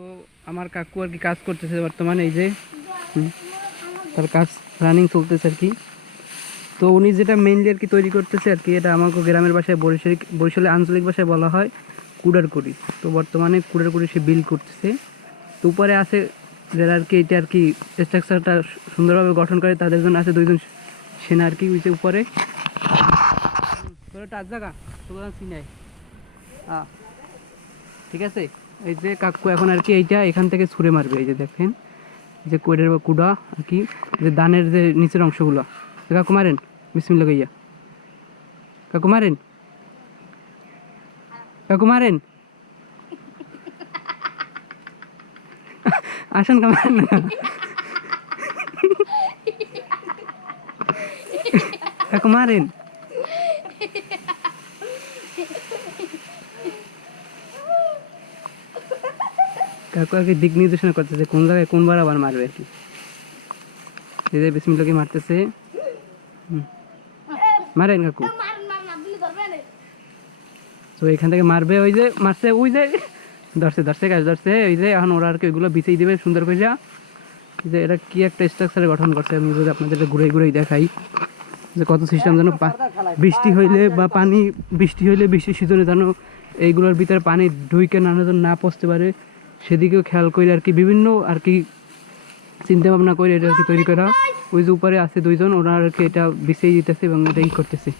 তো আমার কাকু আর কি কাজ করতেছে বর্তমানে, এই যে তার কাজ রানিং চলতেছে আর কি। তো উনি যেটা মেনলি আর কি তৈরি করতেছে আর কি, এটা আমাকে গ্রামের ভাষায় বরিশাল, বরিশালের আঞ্চলিক ভাষায় বলা হয় কুড়ার কুড়ি তো বর্তমানে কুড়ার কুড়ি সে বিল করতেছে। তো উপরে আছে যারা আর কি, এটা আর কি স্ট্রাকচারটা সুন্দরভাবে গঠন করে, তাদের জন্য আছে দুইজন সেনা আর কি, ওই যে উপরে। জায়গা ঠিক আছে? এই যে কাকু এখন আর কি এইটা এখান থেকে ছুঁড়ে মারবে, এই যে দেখেন যে কোয়েডের বা কুড়া আর কি যে দানের যে নিচের অংশগুলো। কাকু মারেন বিসমিল্লা গাইয়া কাকু মারেন? কাকু মারেন? আসেন কামারেন কাকু মারেন? কাকু আগে দিক নির্দেশনা করতেছে কোন জায়গায় কোনবার আবার মারবে আর কি। যে বিসমিল্লাকে মারতেছে। মারেন কাকু। তো এখান থেকে মারবে ওই যে, মারছে ওই যে, ধরছে ধরছে গাছ ধরছে। ওই যে এখন ওরা আর কি ওইগুলো বিছিয়ে দিবে সুন্দর করে যা যে এটা কি একটা স্ট্রাকচারে গঠন করছে আমি যদি আপনাদের ঘুরে ঘুরেই দেখাই। যে কত সিস্টেম যেন বৃষ্টি হইলে বা পানি বৃষ্টি হইলে বৃষ্টির সিজনে যেন এইগুলোর ভিতরে পানি ঢুইকে নানা যেন না পচতে পারে। সেদিকেও খেয়াল করে আর কি বিভিন্ন আর কি চিন্তা ভাবনা করে এটা আর কি তৈরি করা। ওই যে উপরে আছে দুইজন, ওনারা আর কি এটা বিছিয়ে দিতেছে এবং এটা ই করতেছে।